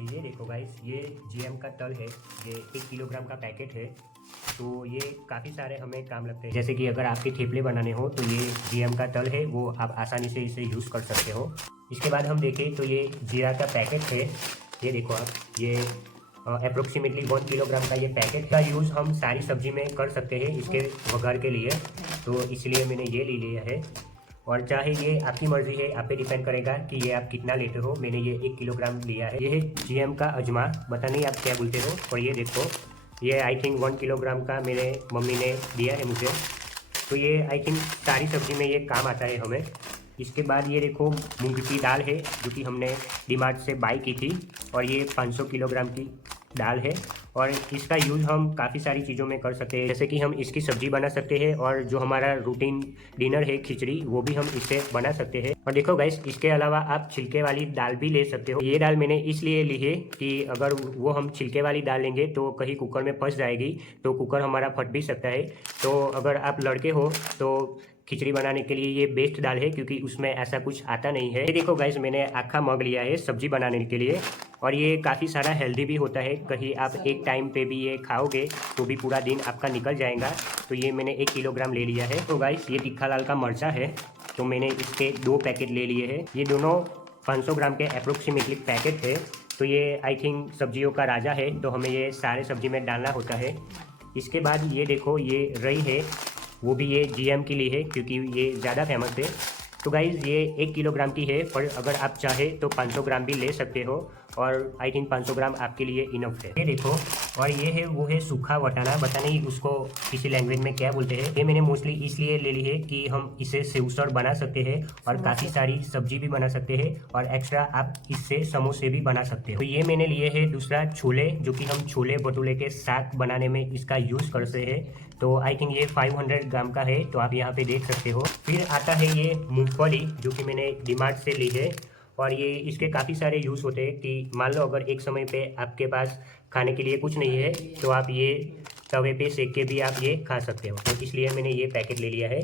तो ये देखो गाइस, ये जीएम का तल है, ये 1 किलोग्राम का पैकेट है। तो ये काफ़ी सारे हमें काम लगते हैं, जैसे कि अगर आपके थेपले बनाने हो तो ये जीएम का तल है, वो आप आसानी से इसे यूज़ कर सकते हो। इसके बाद हम देखें तो ये जीरा का पैकेट है, ये देखो आप, ये अप्रोक्सीमेटली 1 किलोग्राम का ये पैकेट का यूज़ हम सारी सब्जी में कर सकते हैं इसके वघार के लिए, तो इसलिए मैंने ये ले लिया है। और चाहे ये आपकी मर्ज़ी है, आप पे डिपेंड करेगा कि ये आप कितना लेते हो। मैंने ये 1 किलोग्राम लिया है। ये है जीएम का अजमा, पता नहीं आप क्या बोलते हो। और ये देखो, ये आई थिंक 1 किलोग्राम का मेरे मम्मी ने दिया है मुझे, तो ये आई थिंक सारी सब्जी में ये काम आता है हमें। इसके बाद ये देखो मूंग की दाल है, जो कि हमने डीमार्ट से बाई की थी, और ये 500 किलोग्राम की दाल है। और इसका यूज़ हम काफ़ी सारी चीज़ों में कर सकते हैं, जैसे कि हम इसकी सब्ज़ी बना सकते हैं, और जो हमारा रूटीन डिनर है खिचड़ी, वो भी हम इससे बना सकते हैं। और देखो गाइस, इसके अलावा आप छिलके वाली दाल भी ले सकते हो। ये दाल मैंने इसलिए ली है कि अगर वो हम छिलके वाली दाल लेंगे तो कहीं कुकर में फंस जाएगी, तो कुकर हमारा फट भी सकता है। तो अगर आप लड़के हो तो खिचड़ी बनाने के लिए ये बेस्ट दाल है, क्योंकि उसमें ऐसा कुछ आता नहीं है। ये देखो गाइस, मैंने आखा मग लिया है सब्जी बनाने के लिए, और ये काफ़ी सारा हेल्दी भी होता है। कहीं आप एक टाइम पे भी ये खाओगे तो भी पूरा दिन आपका निकल जाएगा। तो ये मैंने 1 किलोग्राम ले लिया है। तो गाइस, ये तीखा लाल का मरचा है, तो मैंने इसके 2 पैकेट ले लिए हैं। ये दोनों 500 ग्राम के अप्रोक्सीमेटली पैकेट है। तो ये आई थिंक सब्जियों का राजा है, तो हमें ये सारे सब्जी में डालना होता है। इसके बाद ये देखो, ये रई है, वो भी ये जीएम की ली है, क्योंकि ये ज़्यादा फेमस है। तो गाइज़, ये 1 किलोग्राम की है, पर अगर आप चाहे तो 500 ग्राम भी ले सकते हो, और आई थिंक 500 ग्राम आपके लिए इनफ है। ये देखो, और ये है, वो है सूखा वटाना, पता नहीं उसको किसी लैंग्वेज में क्या बोलते हैं। ये मैंने मोस्टली इसलिए ले ली है कि हम इसे सेवसर बना सकते हैं, और काफ़ी सारी सब्जी भी बना सकते हैं, और एक्स्ट्रा आप इससे समोसे भी बना सकते हो। तो ये मैंने लिए है दूसरा छोले, जो कि हम छोले भटूरे के साग बनाने में इसका यूज़ करते हैं। तो आई थिंक ये 500 ग्राम का है, तो आप यहाँ पे देख सकते हो। फिर आता है ये मूंगफली, जो कि मैंने डीमार्ट से ली है, और ये इसके काफ़ी सारे यूज़ होते हैं कि मान लो अगर एक समय पे आपके पास खाने के लिए कुछ नहीं है, तो आप ये तवे पे सेक के भी आप ये खा सकते हो, तो इसलिए मैंने ये पैकेट ले लिया है।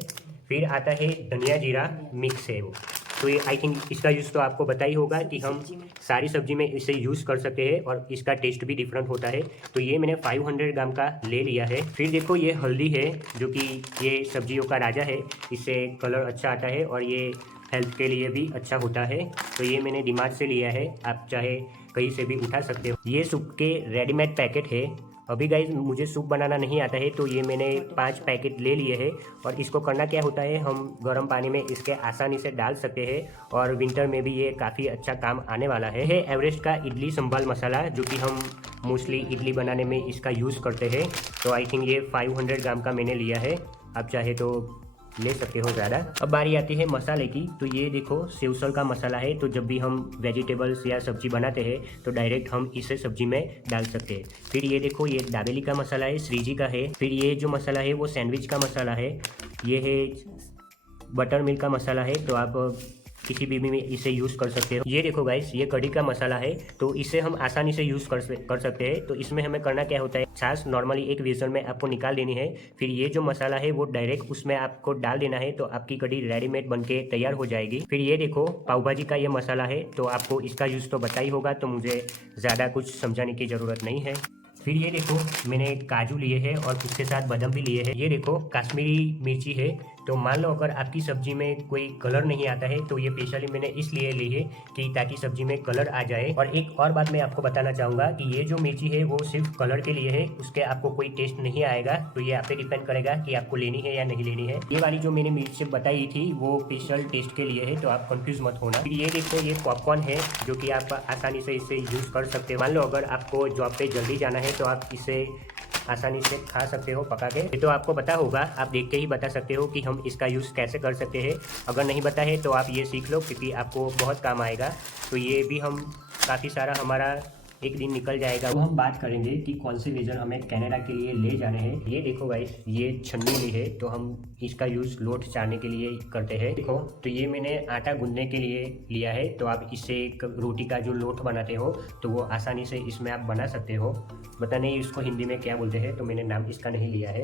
फिर आता है धनिया जीरा मिक्स है वो, तो ये आई थिंक इसका यूज़ तो आपको पता ही होगा कि हम सारी सब्जी में इसे यूज़ कर सकते हैं, और इसका टेस्ट भी डिफरेंट होता है। तो ये मैंने 500 ग्राम का ले लिया है। फिर देखो, ये हल्दी है, जो कि ये सब्जियों का राजा है, इससे कलर अच्छा आता है, और ये हेल्थ के लिए भी अच्छा होता है। तो ये मैंने डीमार्ट से लिया है, आप चाहे कहीं से भी उठा सकते हो। ये सूप के रेडीमेड पैकेट है। अभी गाइज, मुझे सूप बनाना नहीं आता है, तो ये मैंने 5 पैकेट ले लिए हैं। और इसको करना क्या होता है, हम गर्म पानी में इसके आसानी से डाल सकते हैं, और विंटर में भी ये काफ़ी अच्छा काम आने वाला है। ये एवरेस्ट का इडली संभाल मसाला, जो कि हम मोस्टली इडली बनाने में इसका यूज़ करते हैं। तो आई थिंक ये 500 ग्राम का मैंने लिया है, आप चाहे तो ले सकते हो ज़्यादा। अब बारी आती है मसाले की, तो ये देखो सेवसल का मसाला है। तो जब भी हम वेजिटेबल्स या सब्जी बनाते हैं तो डायरेक्ट हम इसे सब्जी में डाल सकते हैं। फिर ये देखो, ये दाबेली का मसाला है, श्रीजी का है। फिर ये जो मसाला है वो सैंडविच का मसाला है। ये है बटर मिल्क का मसाला है, तो आप किसी भी में इसे यूज़ कर सकते हो। ये देखो गाइस, ये कढ़ी का मसाला है, तो इसे हम आसानी से यूज़ कर सकते हैं। तो इसमें हमें करना क्या होता है, छाछ नॉर्मली एक वेसल में आपको निकाल देनी है। फिर ये जो मसाला है वो डायरेक्ट उसमें आपको डाल देना है, तो आपकी कढ़ी रेडीमेड बनके तैयार हो जाएगी। फिर ये देखो, पाव भाजी का ये मसाला है, तो आपको इसका यूज़ तो पता ही होगा, तो मुझे ज़्यादा कुछ समझाने की ज़रूरत नहीं है। फिर ये देखो, मैंने काजू लिए हैं, और उसके साथ बादाम भी लिए हैं। ये देखो, कश्मीरी मिर्ची है। तो मान लो अगर आपकी सब्जी में कोई कलर नहीं आता है, तो ये स्पेशली मैंने इसलिए ली है कि ताकि सब्जी में कलर आ जाए। और एक और बात मैं आपको बताना चाहूँगा कि ये जो मिर्ची है वो सिर्फ कलर के लिए है, उसके आपको कोई टेस्ट नहीं आएगा। तो ये आप पे डिपेंड करेगा कि आपको लेनी है या नहीं लेनी है। ये वाली जो मैंने मिर्च बताई थी वो स्पेशल टेस्ट के लिए है, तो आप कंफ्यूज मत होना। फिर ये देखो, ये पॉपकॉर्न है, जो कि आप आसानी से इसे यूज़ कर सकते हो। मान लो अगर आपको जॉब पे जल्दी जाना है, तो आप इसे आसानी से खा सकते हो पका के। ये तो आपको पता होगा, आप देख के ही बता सकते हो कि हम इसका यूज़ कैसे कर सकते हैं। अगर नहीं पता है तो आप ये सीख लो, क्योंकि आपको बहुत काम आएगा। तो ये भी हम काफ़ी सारा हमारा एक दिन निकल जाएगा। तो हम बात करेंगे कि कौन से वेजर हमें कनाडा के लिए ले जाने हैं। ये देखो गाइस, ये छन्नी ली है, तो हम इसका यूज़ लोट चारने के लिए करते हैं। देखो, तो ये मैंने आटा गूंदने के लिए लिया है, तो आप इससे एक रोटी का जो लोट बनाते हो तो वो आसानी से इसमें आप बना सकते हो। पता नहीं इसको हिंदी में क्या बोलते हैं, तो मैंने नाम इसका नहीं लिया है।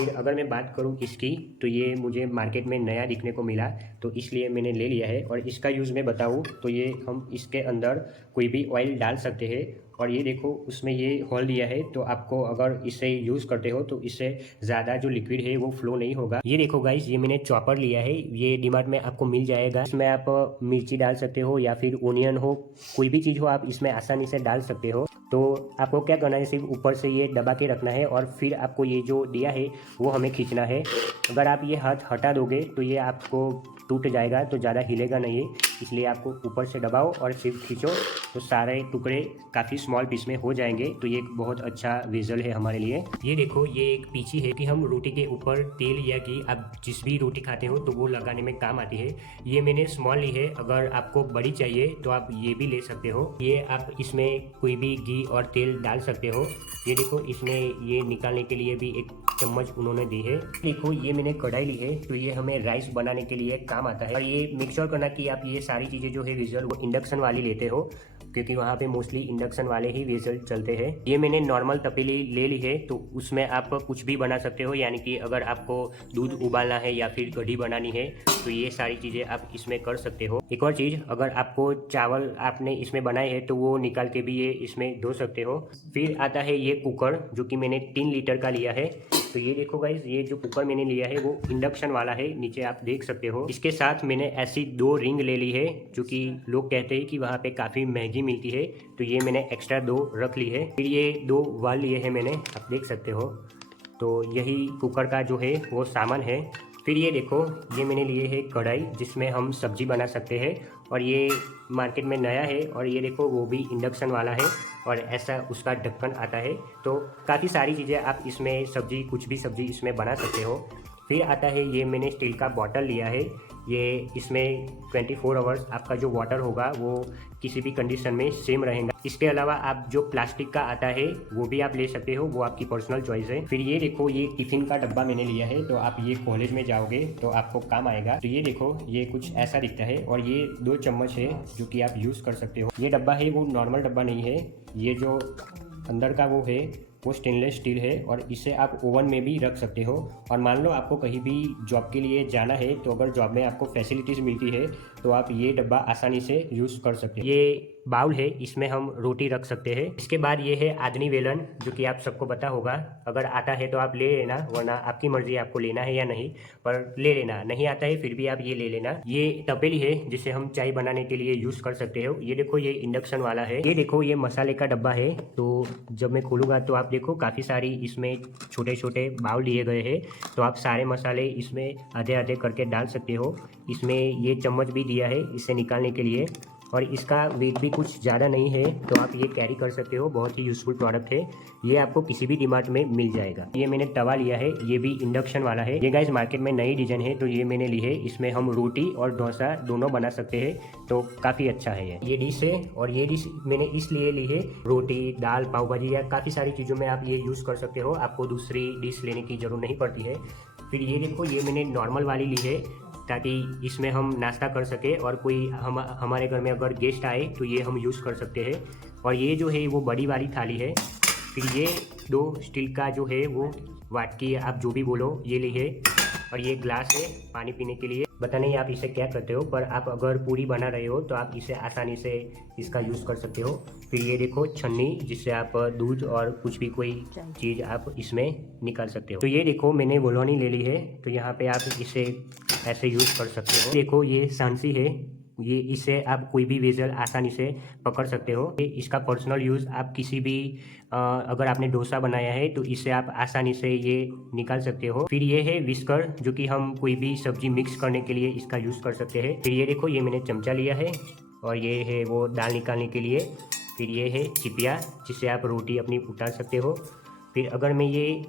फिर अगर मैं बात करूँ इसकी, तो ये मुझे मार्केट में नया दिखने को मिला, तो इसलिए मैंने ले लिया है। और इसका यूज़ मैं बताऊँ तो ये हम इसके अंदर कोई भी ऑयल डाल सकते हैं। और ये देखो उसमें ये होल दिया है, तो आपको अगर इसे यूज़ करते हो तो इससे ज़्यादा जो लिक्विड है वो फ्लो नहीं होगा। ये देखो गाइस, ये मैंने चॉपर लिया है, ये डीमार्ट में आपको मिल जाएगा। इसमें आप मिर्ची डाल सकते हो या फिर ओनियन हो, कोई भी चीज़ हो आप इसमें आसानी से डाल सकते हो। तो आपको क्या करना है, सिर्फ ऊपर से ये दबा के रखना है और फिर आपको ये जो दिया है वो हमें खींचना है। अगर आप ये हाथ हटा दोगे तो ये आपको टूट जाएगा, तो ज़्यादा हिलेगा नहीं, इसलिए आपको ऊपर से दबाओ और सिर्फ खींचो, तो सारे टुकड़े काफ़ी स्मॉल पीस में हो जाएंगे। तो ये एक बहुत अच्छा विज़ल है हमारे लिए। ये देखो, ये एक पीछी है कि हम रोटी के ऊपर तेल या घी आप जिस भी रोटी खाते हो तो वो लगाने में काम आती है। ये मैंने स्मॉल ली है, अगर आपको बड़ी चाहिए तो आप ये भी ले सकते हो। ये आप इसमें कोई भी घी और तेल डाल सकते हो। ये देखो, इसमें ये निकालने के लिए भी एक चम्मच उन्होंने दी है। देखो, ये मैंने कढ़ाई ली है, तो ये हमें राइस बनाने के लिए काम आता है। और ये मेक श्योर करना कि आप ये सारी चीज़ें जो है विज़ल वो इंडक्शन वाली लेते हो, क्योंकि वहाँ पे मोस्टली इंडक्शन वाले ही विज़ल चलते हैं। ये मैंने नॉर्मल तपेली ले ली है, तो उसमें आप कुछ भी बना सकते हो, यानी कि अगर आपको दूध उबालना है या फिर कढ़ी बनानी है तो ये सारी चीज़ें आप इसमें कर सकते हो। एक और चीज़, अगर आपको चावल आपने इसमें बनाए हैं तो वो निकाल के भी ये इसमें धो सकते हो। फिर आता है ये कुकर, जो कि मैंने 3 लीटर का लिया है। तो ये देखो गाइज, ये जो कुकर मैंने लिया है वो इंडक्शन वाला है, नीचे आप देख सकते हो। इसके साथ मैंने ऐसी 2 रिंग ले ली है, जो कि लोग कहते हैं कि वहाँ पे काफ़ी महंगी मिलती है, तो ये मैंने एक्स्ट्रा 2 रख ली है। फिर ये 2 वाल लिए हैं मैंने, आप देख सकते हो। तो यही कुकर का जो है वो सामान है। फिर ये देखो, ये मैंने लिए है कढ़ाई, जिसमें हम सब्जी बना सकते हैं, और ये मार्केट में नया है। और ये देखो, वो भी इंडक्शन वाला है और ऐसा उसका ढक्कन आता है। तो काफ़ी सारी चीज़ें आप इसमें सब्जी, कुछ भी सब्जी इसमें बना सकते हो। फिर आता है ये मैंने स्टील का बॉटल लिया है। ये इसमें 24 आवर्स आपका जो वाटर होगा वो किसी भी कंडीशन में सेम रहेगा। इसके अलावा आप जो प्लास्टिक का आता है वो भी आप ले सकते हो, वो आपकी पर्सनल चॉइस है। फिर ये देखो, ये टिफिन का डब्बा मैंने लिया है, तो आप ये कॉलेज में जाओगे तो आपको काम आएगा। तो ये देखो, ये कुछ ऐसा दिखता है, और ये 2 चम्मच है जो कि आप यूज़ कर सकते हो। ये डब्बा है वो नॉर्मल डब्बा नहीं है, ये जो अंदर का वो है वो स्टेनलेस स्टील है, और इसे आप ओवन में भी रख सकते हो। और मान लो आपको कहीं भी जॉब के लिए जाना है, तो अगर जॉब में आपको फैसिलिटीज़ मिलती है तो आप ये डब्बा आसानी से यूज़ कर सकते हो। ये बाउल है, इसमें हम रोटी रख सकते हैं। इसके बाद ये है आदनी वेलन, जो कि आप सबको पता होगा। अगर आता है तो आप ले लेना, वरना आपकी मर्जी आपको लेना है या नहीं, पर ले लेना। नहीं आता है फिर भी आप ये ले लेना। ये तपेली है जिसे हम चाय बनाने के लिए यूज़ कर सकते हो। ये देखो, ये इंडक्शन वाला है। ये देखो, ये मसाले का डब्बा है। तो जब मैं खोलूँगा तो आप देखो, काफ़ी सारी इसमें छोटे छोटे बाउल दिए गए हैं, तो आप सारे मसाले इसमें आधे आधे करके डाल सकते हो। इसमें ये चम्मच भी दिया है इसे निकालने के लिए, और इसका वेट भी कुछ ज़्यादा नहीं है, तो आप ये कैरी कर सकते हो। बहुत ही यूज़फुल प्रोडक्ट है, ये आपको किसी भी डीमार्ट में मिल जाएगा। ये मैंने तवा लिया है, ये भी इंडक्शन वाला है। ये गाइस मार्केट में नई डिज़ाइन है, तो ये मैंने ली है। इसमें हम रोटी और डोसा दोनों बना सकते हैं, तो काफ़ी अच्छा है ये डिश है। और ये डिश मैंने इसलिए ली है, रोटी, दाल, पाव भाजी या काफ़ी सारी चीज़ों में आप ये यूज़ कर सकते हो, आपको दूसरी डिश लेने की ज़रूरत नहीं पड़ती है। फिर ये देखो, ये मैंने नॉर्मल वाली ली है, ताकि इसमें हम नाश्ता कर सके, और कोई हमारे घर में अगर गेस्ट आए तो ये हम यूज़ कर सकते हैं। और ये जो है वो बड़ी वाली थाली है। फिर ये 2 स्टील का जो है वो वाटकी, आप जो भी बोलो, ये ली है। और ये ग्लास है पानी पीने के लिए। पता नहीं आप इसे क्या करते हो, पर आप अगर पूरी बना रहे हो तो आप इसे आसानी से इसका यूज़ कर सकते हो। फिर ये देखो छन्नी, जिससे आप दूध और कुछ भी कोई चीज़ आप इसमें निकाल सकते हो। तो ये देखो, मैंने वोलोनी ले ली है, तो यहाँ पे आप इसे ऐसे यूज़ कर सकते हो। देखो, ये सांसी है, ये इससे आप कोई भी वेसल आसानी से पकड़ सकते हो। इसका पर्सनल यूज़ आप किसी भी अगर आपने डोसा बनाया है तो इससे आप आसानी से ये निकाल सकते हो। फिर ये है विस्कर, जो कि हम कोई भी सब्जी मिक्स करने के लिए इसका यूज़ कर सकते हैं। फिर ये देखो, ये मैंने चमचा लिया है, और ये है वो दाल निकालने के लिए। फिर ये है चिपिया, जिससे आप रोटी अपनी उतार सकते हो। फिर अगर मैं ये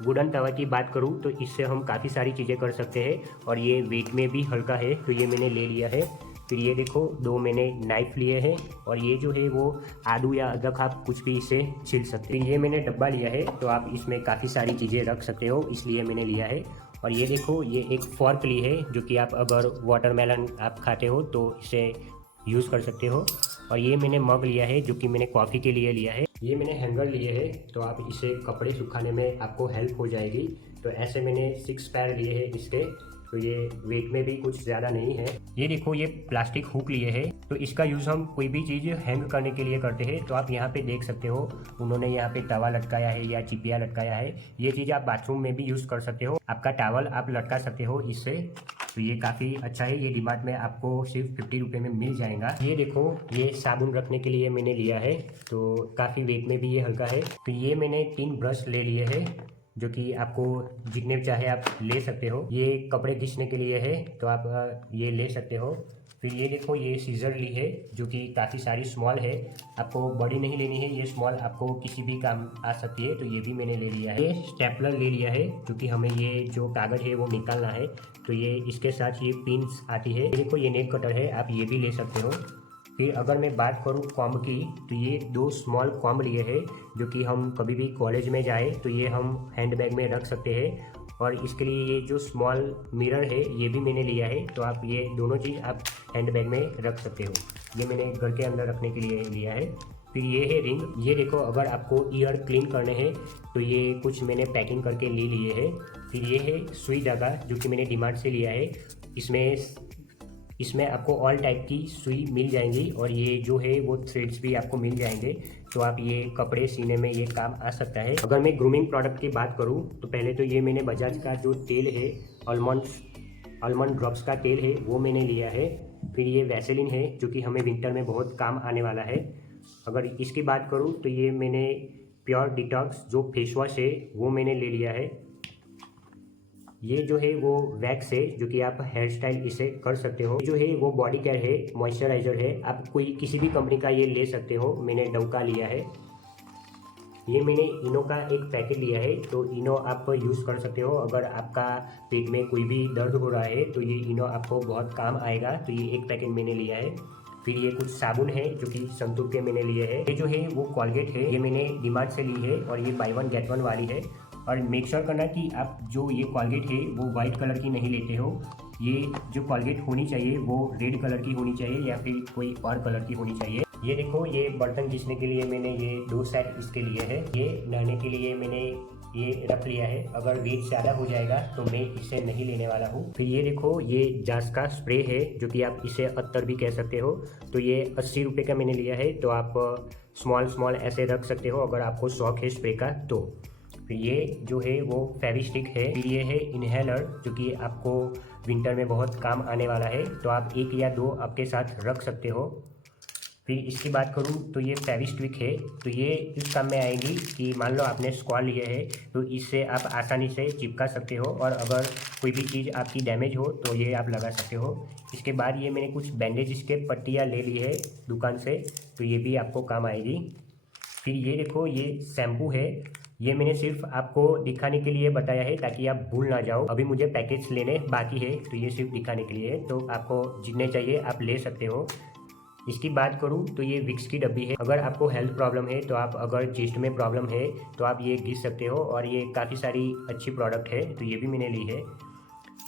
वुडन तवा की बात करूं तो इससे हम काफ़ी सारी चीज़ें कर सकते हैं, और ये वेट में भी हल्का है, तो ये मैंने ले लिया है। फिर ये देखो, 2 मैंने नाइफ लिए हैं, और ये जो है वो आलू या अदरक आप कुछ भी इसे छील सकते हैं। ये मैंने डब्बा लिया है, तो आप इसमें काफ़ी सारी चीज़ें रख सकते हो, इसलिए मैंने लिया है। और ये देखो, ये एक फॉर्क ली है, जो कि आप अगर वाटरमेलन आप खाते हो तो इसे यूज़ कर सकते हो। और ये मैंने मग लिया है जो कि मैंने कॉफ़ी के लिए लिया है। ये मैंने हैंगर लिए है, तो आप इसे कपड़े सुखाने में आपको हेल्प हो जाएगी। तो ऐसे मैंने 6 पैर लिए हैं इसके, तो ये वेट में भी कुछ ज़्यादा नहीं है। ये देखो ये प्लास्टिक हुक लिए है, तो इसका यूज़ हम कोई भी चीज़ हैंग करने के लिए करते हैं। तो आप यहाँ पे देख सकते हो उन्होंने यहाँ पे तवा लटकाया है या चिपिया लटकाया है। ये चीज़ आप बाथरूम में भी यूज़ कर सकते हो, आपका टावल आप लटका सकते हो इससे। तो ये काफ़ी अच्छा है, ये डीमार्ट में आपको सिर्फ 50 रुपये में मिल जाएगा। ये देखो ये साबुन रखने के लिए मैंने लिया है, तो काफ़ी वेट में भी ये हल्का है। तो ये मैंने 3 ब्रश ले लिए हैं जो कि आपको जितने चाहे आप ले सकते हो। ये कपड़े घिसने के लिए है, तो आप ये ले सकते हो। फिर ये देखो ये सीजर ली है जो कि काफ़ी सारी स्मॉल है, आपको बड़ी नहीं लेनी है, ये स्मॉल आपको किसी भी काम आ सकती है। तो ये भी मैंने ले लिया है। ये स्टेपलर ले लिया है क्योंकि हमें ये जो कागज़ है वो निकालना है, तो ये इसके साथ ये पिन्स आती है। देखो ये नेल कटर है, आप ये भी ले सकते हो। फिर अगर मैं बात करूँ कॉम्ब की, तो ये 2 स्मॉल कॉम्ब लिए हैं जो कि हम कभी भी कॉलेज में जाए तो ये हम हैंडबैग में रख सकते हैं। और इसके लिए ये जो स्मॉल मिरर है ये भी मैंने लिया है, तो आप ये दोनों चीज़ आप हैंडबैग में रख सकते हो। ये मैंने घर के अंदर रखने के लिए लिया है। फिर ये है रिंग। ये देखो अगर आपको ईयर क्लीन करने हैं तो ये कुछ मैंने पैकिंग करके ले लिए हैं। फिर ये है सुई धागा जो कि मैंने डीमार्ट से लिया है। इसमें आपको ऑल टाइप की सुई मिल जाएंगी और ये जो है वो थ्रेड्स भी आपको मिल जाएंगे, तो आप ये कपड़े सीने में ये काम आ सकता है। अगर मैं ग्रूमिंग प्रोडक्ट की बात करूँ तो पहले तो ये मैंने बजाज का जो तेल है आलमंड ड्रॉप्स का तेल है वो मैंने लिया है। फिर ये वैसेलिन है जो कि हमें विंटर में बहुत काम आने वाला है। अगर इसकी बात करूँ तो ये मैंने प्योर डिटॉक्स जो फेस वॉश है वो मैंने ले लिया है। ये जो है वो वैक्स है जो कि आप हेयर स्टाइल इसे कर सकते हो। जो है वो बॉडी केयर है, मॉइस्चराइजर है, आप कोई किसी भी कंपनी का ये ले सकते हो। मैंने डव का लिया है। ये मैंने इनो का एक पैकेट लिया है, तो इनो आप यूज़ कर सकते हो अगर आपका पेट में कोई भी दर्द हो रहा है, तो ये इनो आपको बहुत काम आएगा। तो ये एक पैकेट मैंने लिया है। फिर ये कुछ साबुन है जो कि संतूर के मैंने लिए है। ये जो है वो कॉलगेट है, ये मैंने डीमार्ट से ली है और ये बाय 1 गेट 1 वाली है। और मेक श्योर करना कि आप जो ये कॉलगेट है वो वाइट कलर की नहीं लेते हो। ये जो कॉलगेट होनी चाहिए वो रेड कलर की होनी चाहिए या फिर कोई और कलर की होनी चाहिए। ये देखो ये बर्तन घिसने के लिए मैंने ये 2 सेट इसके लिए है। ये नहाने के लिए मैंने ये रख लिया है, अगर वेट ज़्यादा हो जाएगा तो मैं इसे नहीं लेने वाला हूँ। फिर ये देखो ये जास का स्प्रे है जो कि आप इसे अत्तर भी कह सकते हो। तो ये 80 रुपये का मैंने लिया है, तो आप स्मॉल ऐसे रख सकते हो अगर आपको शौक है स्प्रे का तो। फिर ये जो है वो फेविस्टिक है। फिर ये है इनहेलर जो कि आपको विंटर में बहुत काम आने वाला है, तो आप 1 या 2 आपके साथ रख सकते हो। फिर इसकी बात करूँ तो ये फेविस्टिक है, तो ये इस काम में आएगी कि मान लो आपने स्क्वाड लिए है तो इससे आप आसानी से चिपका सकते हो और अगर कोई भी चीज़ आपकी डैमेज हो तो ये आप लगा सकते हो। इसके बाद ये मैंने कुछ बैंडेज के पट्टियाँ ले ली है दुकान से, तो ये भी आपको काम आएगी। फिर ये देखो ये शैम्पू है, ये मैंने सिर्फ आपको दिखाने के लिए बताया है ताकि आप भूल ना जाओ। अभी मुझे पैकेट्स लेने बाकी है, तो ये सिर्फ दिखाने के लिए है, तो आपको जितने चाहिए आप ले सकते हो। इसकी बात करूँ तो ये विक्स की डब्बी है। अगर आपको हेल्थ प्रॉब्लम है तो आप अगर चेस्ट में प्रॉब्लम है तो आप ये घिस सकते हो और ये काफ़ी सारी अच्छी प्रोडक्ट है, तो ये भी मैंने ली है।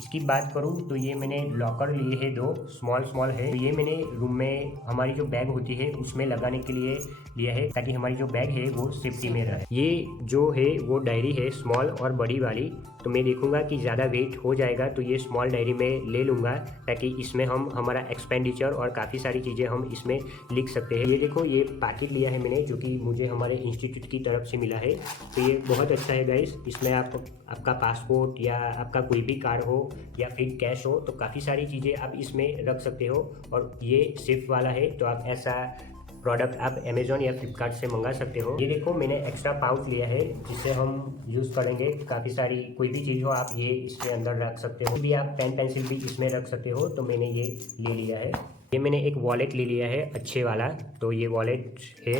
इसकी बात करूँ तो ये मैंने लॉकर लिए है 2 स्मॉल है, तो ये मैंने रूम में हमारी जो बैग होती है उसमें लगाने के लिए लिया है ताकि हमारी जो बैग है वो सेफ्टी में रहे। ये जो है वो डायरी है स्मॉल और बड़ी वाली, तो मैं देखूंगा कि ज़्यादा वेट हो जाएगा तो ये स्मॉल डायरी में ले लूँगा ताकि इसमें हम हमारा एक्सपेंडिचर और काफ़ी सारी चीज़ें हम इसमें लिख सकते हैं। ये देखो ये पैकेट लिया है मैंने जो कि मुझे हमारे इंस्टीट्यूट की तरफ से मिला है, तो ये बहुत अच्छा है गाइस। इसमें आपका पासपोर्ट या आपका कोई भी कार्ड हो या फिर कैश हो तो काफ़ी सारी चीज़ें आप इसमें रख सकते हो। और ये सिर्फ वाला है, तो आप ऐसा प्रोडक्ट आप अमेजोन या फ्लिपकार्ट से मंगा सकते हो। ये देखो मैंने एक्स्ट्रा पाउच लिया है जिससे हम यूज़ करेंगे, काफ़ी सारी कोई भी चीज़ हो आप ये इसके अंदर रख सकते हो। भी आप पेन पेंसिल भी इसमें रख सकते हो, तो मैंने ये ले लिया है। ये मैंने एक वॉलेट ले लिया है अच्छे वाला, तो ये वॉलेट है।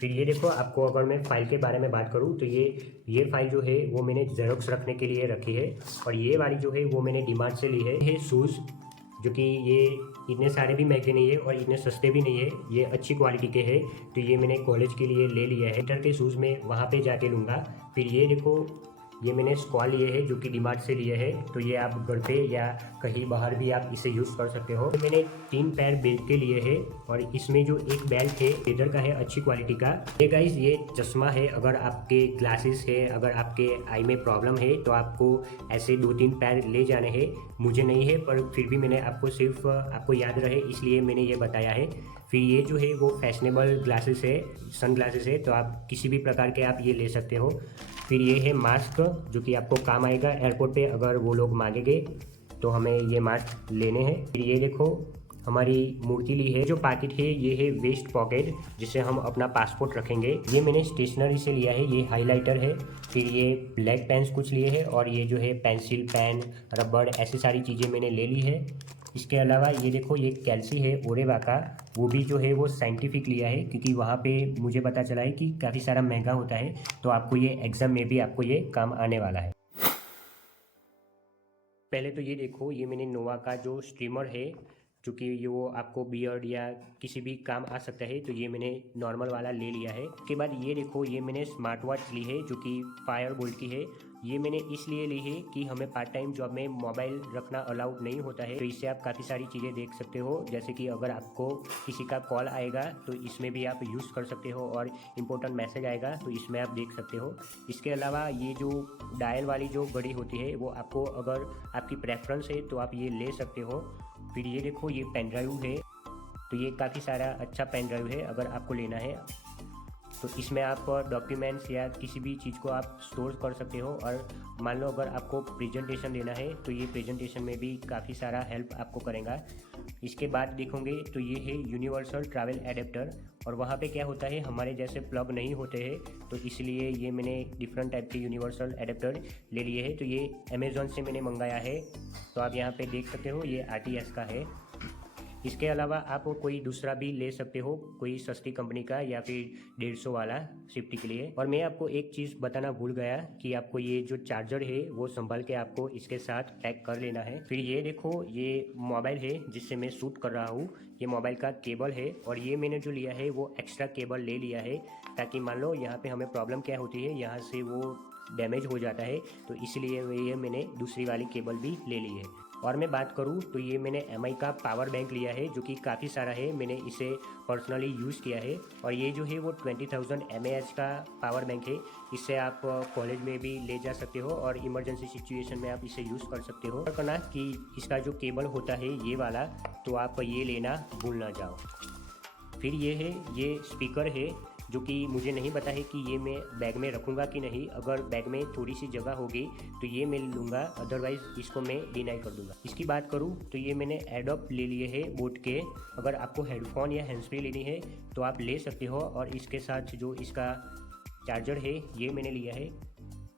फिर ये देखो आपको अगर मैं फ़ाइल के बारे में बात करूँ तो ये फ़ाइल जो है वो मैंने जेरोक्स रखने के लिए रखी है। और ये वाली जो है वो मैंने डीमार्ट से ली है शूज़, जो कि ये इतने सारे भी महंगे नहीं है और इतने सस्ते भी नहीं है, ये अच्छी क्वालिटी के हैं, तो ये मैंने कॉलेज के लिए ले लिया है। विंटर के शूज़ में वहाँ पे जाके लूँगा। फिर ये देखो ये मैंने स्क्वाल लिए है जो कि डीमार्ट से लिए है, तो ये आप घर पे या कहीं बाहर भी आप इसे यूज़ कर सकते हो। मैंने 3 पैर बेल्ट के लिए है और इसमें जो एक बेल्ट है लेदर का है, अच्छी क्वालिटी का। ये गाइस ये चश्मा है, अगर आपके ग्लासेस है, अगर आपके आई में प्रॉब्लम है तो आपको ऐसे 2-3 पैर ले जाने हैं। मुझे नहीं है पर फिर भी मैंने आपको सिर्फ आपको याद रहे इसलिए मैंने ये बताया है। फिर ये जो है वो फैशनेबल ग्लासेस है, सन ग्लासेस है, तो आप किसी भी प्रकार के आप ये ले सकते हो। फिर ये है मास्क जो कि आपको काम आएगा एयरपोर्ट पे, अगर वो लोग मांगेंगे तो हमें ये मास्क लेने हैं। फिर ये देखो हमारी मूर्ति ली है। जो पैकेट है ये है वेस्ट पॉकेट, जिसे हम अपना पासपोर्ट रखेंगे। ये मैंने स्टेशनरी से लिया है, ये हाइलाइटर है। फिर ये ब्लैक पेन्स कुछ लिए हैं और ये जो है पेंसिल, पेन, रबड़, ऐसी सारी चीज़ें मैंने ले ली है। इसके अलावा ये देखो ये कैल्सी है ओरेवा का, वो भी जो है वो साइंटिफिक लिया है क्योंकि वहाँ पे मुझे पता चला है कि काफ़ी सारा महंगा होता है, तो आपको ये एग्ज़ाम में भी आपको ये काम आने वाला है। पहले तो ये देखो ये मैंने नोवा का जो स्ट्रीमर है, चूँकि ये वो आपको बियर्ड या किसी भी काम आ सकता है, तो ये मैंने नॉर्मल वाला ले लिया है। उसके बाद ये देखो ये मैंने स्मार्ट वॉच ली है जो कि फायर बोल्ट की है। ये मैंने इसलिए ली है कि हमें पार्ट टाइम जॉब में मोबाइल रखना अलाउड नहीं होता है, तो इससे आप काफ़ी सारी चीज़ें देख सकते हो। जैसे कि अगर आपको किसी का कॉल आएगा तो इसमें भी आप यूज़ कर सकते हो, और इम्पोर्टेंट मैसेज आएगा तो इसमें आप देख सकते हो। इसके अलावा ये जो डायल वाली जो घड़ी होती है वो आपको अगर आपकी प्रेफरेंस है तो आप ये ले सकते हो। फिर ये देखो ये पेन ड्राइव है, तो ये काफ़ी सारा अच्छा पेन ड्राइव है, अगर आपको लेना है तो इसमें आप डॉक्यूमेंट्स या किसी भी चीज़ को आप स्टोर कर सकते हो। और मान लो अगर आपको प्रेजेंटेशन देना है तो ये प्रेजेंटेशन में भी काफ़ी सारा हेल्प आपको करेगा। इसके बाद देखोगे तो ये है यूनिवर्सल ट्रैवल एडेप्टर, और वहाँ पे क्या होता है हमारे जैसे प्लग नहीं होते हैं, तो इसलिए ये मैंने डिफरेंट टाइप के यूनिवर्सल एडेप्टर ले लिए हैं। तो ये अमेज़ॉन से मैंने मंगाया है, तो आप यहाँ पे देख सकते हो ये RTS का है। इसके अलावा आप कोई दूसरा भी ले सकते हो, कोई सस्ती कंपनी का या फिर 150 वाला सेफ्टी के लिए। और मैं आपको एक चीज़ बताना भूल गया कि आपको ये जो चार्जर है वो संभाल के आपको इसके साथ पैक कर लेना है। फिर ये देखो ये मोबाइल है जिससे मैं शूट कर रहा हूँ, ये मोबाइल का केबल है, और ये मैंने जो लिया है वो एक्स्ट्रा केबल ले लिया है, ताकि मान लो यहाँ पे हमें प्रॉब्लम क्या होती है, यहाँ से वो डैमेज हो जाता है, तो इसलिए ये मैंने दूसरी वाली केबल भी ले ली है। और मैं बात करूँ तो ये मैंने MI का पावर बैंक लिया है जो कि काफ़ी सारा है, मैंने इसे पर्सनली यूज़ किया है। और ये जो है वो 20,000 mAh का पावर बैंक है, इससे आप कॉलेज में भी ले जा सकते हो और इमरजेंसी सिचुएशन में आप इसे यूज़ कर सकते हो। और करना कि इसका जो केबल होता है ये वाला, तो आप ये लेना भूल ना जाओ। फिर ये है ये स्पीकर है जो कि मुझे नहीं पता है कि ये मैं बैग में रखूँगा कि नहीं। अगर बैग में थोड़ी सी जगह होगी तो ये मैं लूँगा, अदरवाइज़ इसको मैं डिनाई कर दूँगा। इसकी बात करूँ तो ये मैंने एडोप ले लिए है बोट के। अगर आपको हेडफोन या हैंड्स फ्री लेनी है तो आप ले सकते हो, और इसके साथ जो इसका चार्जर है ये मैंने लिया है।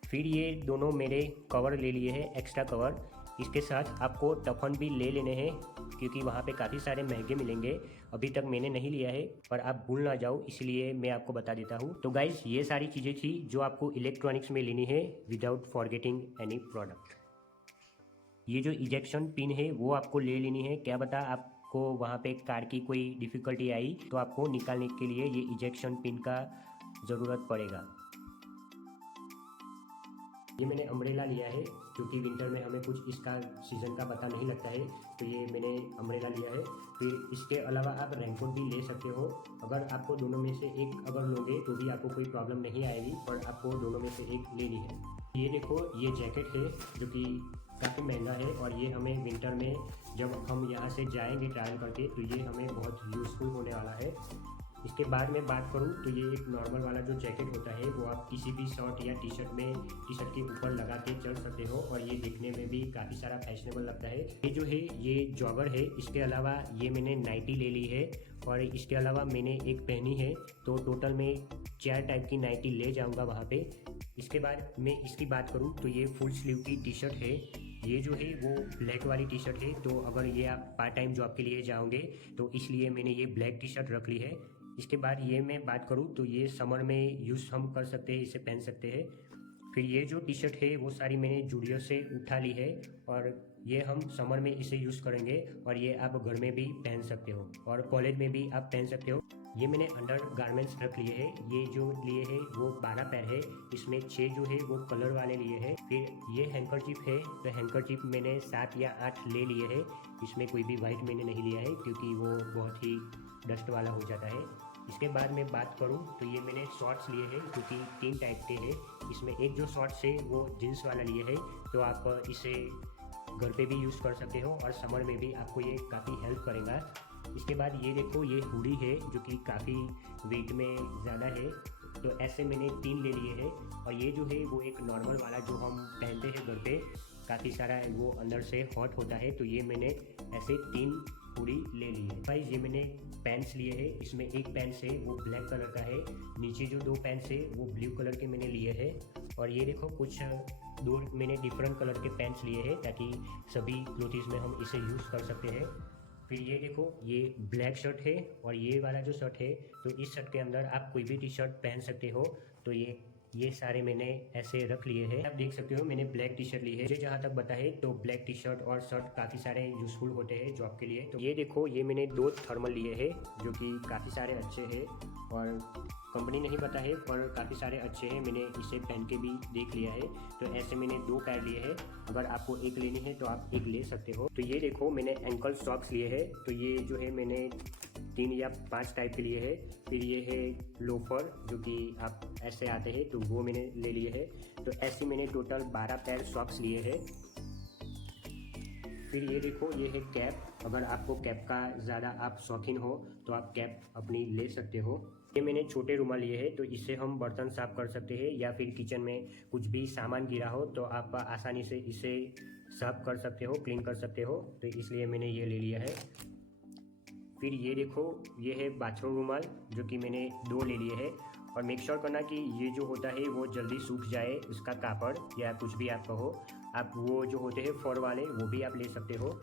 फिर ये दोनों मेरे कवर ले लिए हैं, एक्स्ट्रा कवर। इसके साथ आपको टफन भी ले लेने हैं क्योंकि वहाँ पे काफ़ी सारे महंगे मिलेंगे। अभी तक मैंने नहीं लिया है पर आप भूल ना जाओ, इसलिए मैं आपको बता देता हूँ। तो गाइस ये सारी चीज़ें थी जो आपको इलेक्ट्रॉनिक्स में लेनी है विदाउट फॉरगेटिंग एनी प्रोडक्ट। ये जो इजेक्शन पिन है वो आपको ले लेनी है, क्या बता आपको वहाँ पे कार की कोई डिफ़िकल्टी आई तो आपको निकालने के लिए ये इजेक्शन पिन का ज़रूरत पड़ेगा। ये मैंने अम्ब्रेला लिया है क्योंकि विंटर में हमें कुछ इसका सीज़न का पता नहीं लगता है, तो ये मैंने अम्ब्रेला लिया है। फिर इसके अलावा आप रेनकोट भी ले सकते हो, अगर आपको दोनों में से एक अगर लोगे तो भी आपको कोई प्रॉब्लम नहीं आएगी, पर आपको दोनों में से एक लेनी है। ये देखो ये जैकेट है जो कि काफ़ी महंगा है, और ये हमें विंटर में जब हम यहाँ से जाएंगे ट्रैवल करके तो ये हमें बहुत यूज़फुल होने वाला है। इसके बाद में बात करूँ तो ये एक नॉर्मल वाला जो जैकेट होता है वो आप किसी भी शर्ट या टी शर्ट के ऊपर लगा के चल सकते हो, और ये दिखने में भी काफ़ी सारा फैशनेबल लगता है। ये जो है ये जॉगर है। इसके अलावा ये मैंने नाइटी ले ली है, और इसके अलावा मैंने एक पहनी है, तो टोटल में 4 टाइप की नाइटी ले जाऊँगा वहाँ पे। इसके बाद मैं इसकी बात करूँ तो ये फुल स्लीव की टी शर्ट है। ये जो है वो ब्लैक वाली टी शर्ट है, तो अगर ये आप पार्ट टाइम जॉब के लिए जाओगे तो इसलिए मैंने ये ब्लैक टी शर्ट रख ली है। इसके बाद ये मैं बात करूँ तो ये समर में यूज़ हम कर सकते हैं, इसे पहन सकते हैं। फिर ये जो टी शर्ट है वो सारी मैंने जूडियो से उठा ली है, और ये हम समर में इसे यूज़ करेंगे, और ये आप घर में भी पहन सकते हो और कॉलेज में भी आप पहन सकते हो। ये मैंने अंडर गारमेंट्स रख लिए हैं। ये जो लिए है वो 12 पैर है, इसमें 6 जो है वो कलर वाले लिए हैं। फिर ये हैंकरचीफ है, तो हैंकरचीफ मैंने 7 या 8 ले लिए हैं। इसमें कोई भी वाइट मैंने नहीं लिया है क्योंकि वो बहुत ही डस्ट वाला हो जाता है। इसके बाद मैं बात करूं तो ये मैंने शॉर्ट्स लिए हैं जो कि 3 टाइप के हैं। इसमें एक जो शॉर्ट्स है वो जीन्स वाला लिए है, तो आप इसे घर पे भी यूज़ कर सकते हो और समर में भी आपको ये काफ़ी हेल्प करेगा। इसके बाद ये देखो, ये हुडी है जो कि काफ़ी वेट में ज़्यादा है, तो ऐसे मैंने 3 ले लिए हैं। और ये जो है वो एक नॉर्मल वाला जो हम पहनते हैं घर पे, काफ़ी सारा वो अंदर से हॉट होता है, तो ये मैंने ऐसे 3 हुडी ले ली है। भाई ये मैंने पैंट्स लिए हैं, इसमें एक पैंट्स है वो ब्लैक कलर का है, नीचे जो 2 पैंट्स है वो ब्लू कलर के मैंने लिए हैं। और ये देखो कुछ 2 मैंने डिफरेंट कलर के पैंट्स लिए हैं ताकि सभी क्लोथीज में हम इसे यूज़ कर सकते हैं। फिर ये देखो, ये ब्लैक शर्ट है और ये वाला जो शर्ट है, तो इस शर्ट के अंदर आप कोई भी टी शर्ट पहन सकते हो। तो ये सारे मैंने ऐसे रख लिए हैं। आप देख सकते हो मैंने ब्लैक टी शर्ट ली है। मुझे जहाँ तक पता है तो ब्लैक टी शर्ट और शर्ट काफ़ी सारे यूज़फुल होते हैं जॉब के लिए। तो ये देखो, ये मैंने 2 थर्मल लिए हैं जो कि काफ़ी सारे अच्छे हैं, और कंपनी नहीं पता है पर काफ़ी सारे अच्छे हैं। मैंने इसे पहन के भी देख लिया है। तो ऐसे मैंने 2 पैर लिए हैं, अगर आपको एक लेनी है तो आप एक ले सकते हो। तो ये देखो, मैंने एंकल सॉक्स लिए हैं, तो ये जो है मैंने 3 या 5 टाइप के लिए है। फिर ये है लोफर जो कि आप ऐसे आते हैं, तो वो मैंने ले लिए हैं। तो ऐसे मैंने टोटल 12 पैर सॉक्स लिए हैं। फिर ये देखो, ये है कैप। अगर आपको कैप का ज़्यादा आप शौकीन हो तो आप कैप अपनी ले सकते हो। ये मैंने छोटे रुमाल लिए हैं, तो इससे हम बर्तन साफ कर सकते हैं या फिर किचन में कुछ भी सामान गिरा हो तो आप आसानी से इसे साफ कर सकते हो, क्लीन कर सकते हो, तो इसलिए मैंने ये ले लिया है। फिर ये देखो, ये है बाथरूम रुमाल जो कि मैंने 2 ले लिए हैं। और मेक श्योर करना कि ये जो होता है वो जल्दी सूख जाए, उसका कापड़ या कुछ भी आप कहो, आप वो जो होते हैं फर वाले वो भी आप ले सकते हो।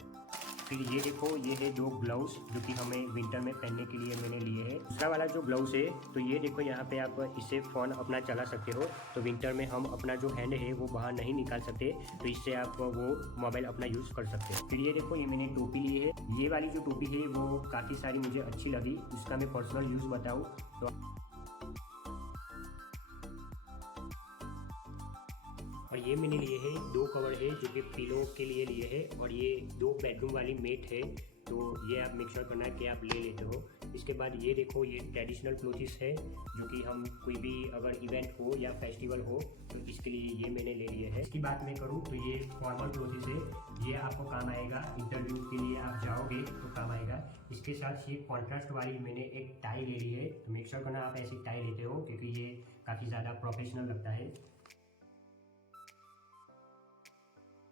फिर ये देखो, ये है 2 ग्लव्स जो कि हमें विंटर में पहनने के लिए मैंने लिए हैं। दूसरा वाला जो ग्लव्स है, तो ये देखो यहाँ पे आप इससे फ़ोन अपना चला सकते हो, तो विंटर में हम अपना जो हैंड है वो बाहर नहीं निकाल सकते, तो इससे आप वो मोबाइल अपना यूज़ कर सकते हो। फिर ये देखो, ये मैंने टोपी ली है। ये वाली जो टोपी है वो काफ़ी सारी मुझे अच्छी लगी। इसका मैं पर्सनल यूज़ बताऊँ तो, और ये मैंने लिए हैं 2 कवर है जो कि पिलो के लिए लिए हैं, और ये 2 बेडरूम वाली मेट है, तो ये आप मेक श्योर करना कि आप ले लेते हो। इसके बाद ये देखो, ये ट्रेडिशनल क्लोथिस है जो कि हम कोई भी अगर इवेंट हो या फेस्टिवल हो तो इसके लिए ये मैंने ले लिए हैं। इसकी बात मैं करूँ तो ये फॉर्मल क्लोथिस है, ये आपको काम आएगा, इंटरव्यू के लिए आप जाओगे तो काम आएगा। इसके साथ ये कॉन्ट्रास्ट वाली मैंने एक टाई ले ली है, तो मेक श्योर करना आप ऐसी टाई लेते हो क्योंकि ये काफ़ी ज़्यादा प्रोफेशनल लगता है।